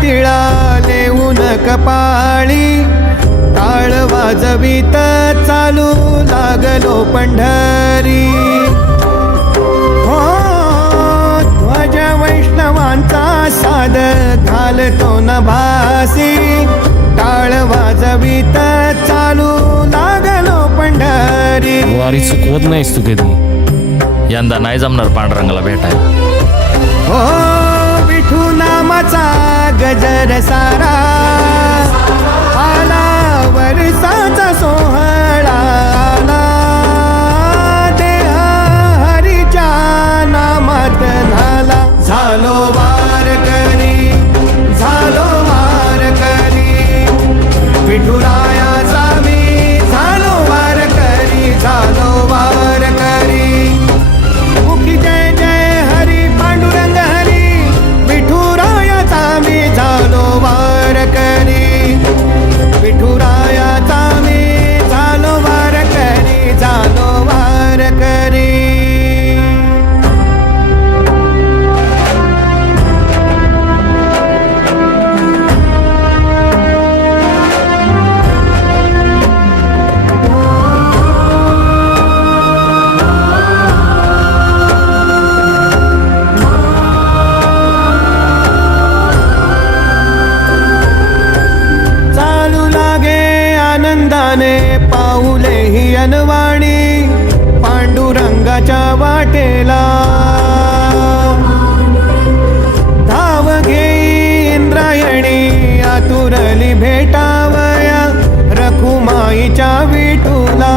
टिळा लेऊन कपाळी, टाळ वाजवीत चालू लागलो पंढरी. हो ध्वज वैष्णवांचा साद घालतो न भासी, टाळ वाजवीत चालू लागलो पंढरी. वारी चुकवत नाहीस तू कधी, यंदा नाही जमणार पांडुरंगाला भेटायला. हो विठू नामाचा गजर सारा, आला वर्षाचा सोहळा आला, देह हरीच्या नामात झाला. झालो वारकरी, झालो वारकरी, विठुरायाचा मी झालो वारकरी, झालो वारकरी. मुखी जय जय हरी पांडुरंग हरी, विठुरायाचा मी झालो वारकरी, विठुरायाचा मी झालो वारकरी, झालो वारकरी. आनंदाने पाऊले ही अनवाणी पांडुरंगाच्या वाटेला. धाव घेई इंद्रायणी आतुरली भेटावया रखुमाईच्या विठूला.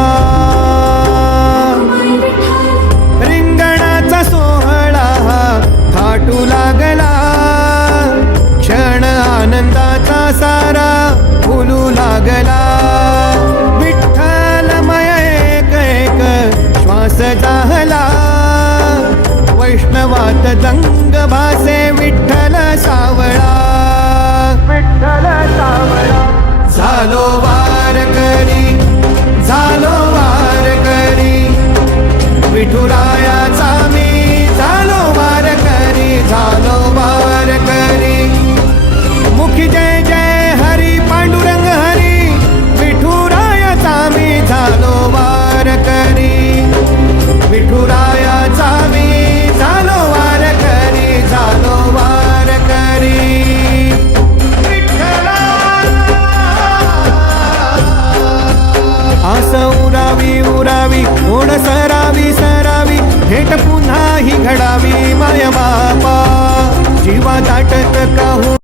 रिंगणाचा सोहळा थाटू लागला, क्षण आनंदाचा सारा फुलू लागला. विठ्ठलमय एक एक श्वास झाला, वैष्णवात दंग भासे विठ्ठल सावळा, विठ्ठल सावळा. झालो वारकरी, झालो वारकरी, विठुरायाचा मी झालो वारकरी, झालो वारकरी. मुखी जय जय हरी पांडुरंग हरी, विठुरायाचा मी झालो वारकरी, विठुरायाचा मी झालो वारकरी, झालो वारकरी. विठ्ठला आस उरावी उरावी, ओढ सरावी सरावी, भेट पुन्हा ही घडावी माय बापा. जीवा दाटत काहू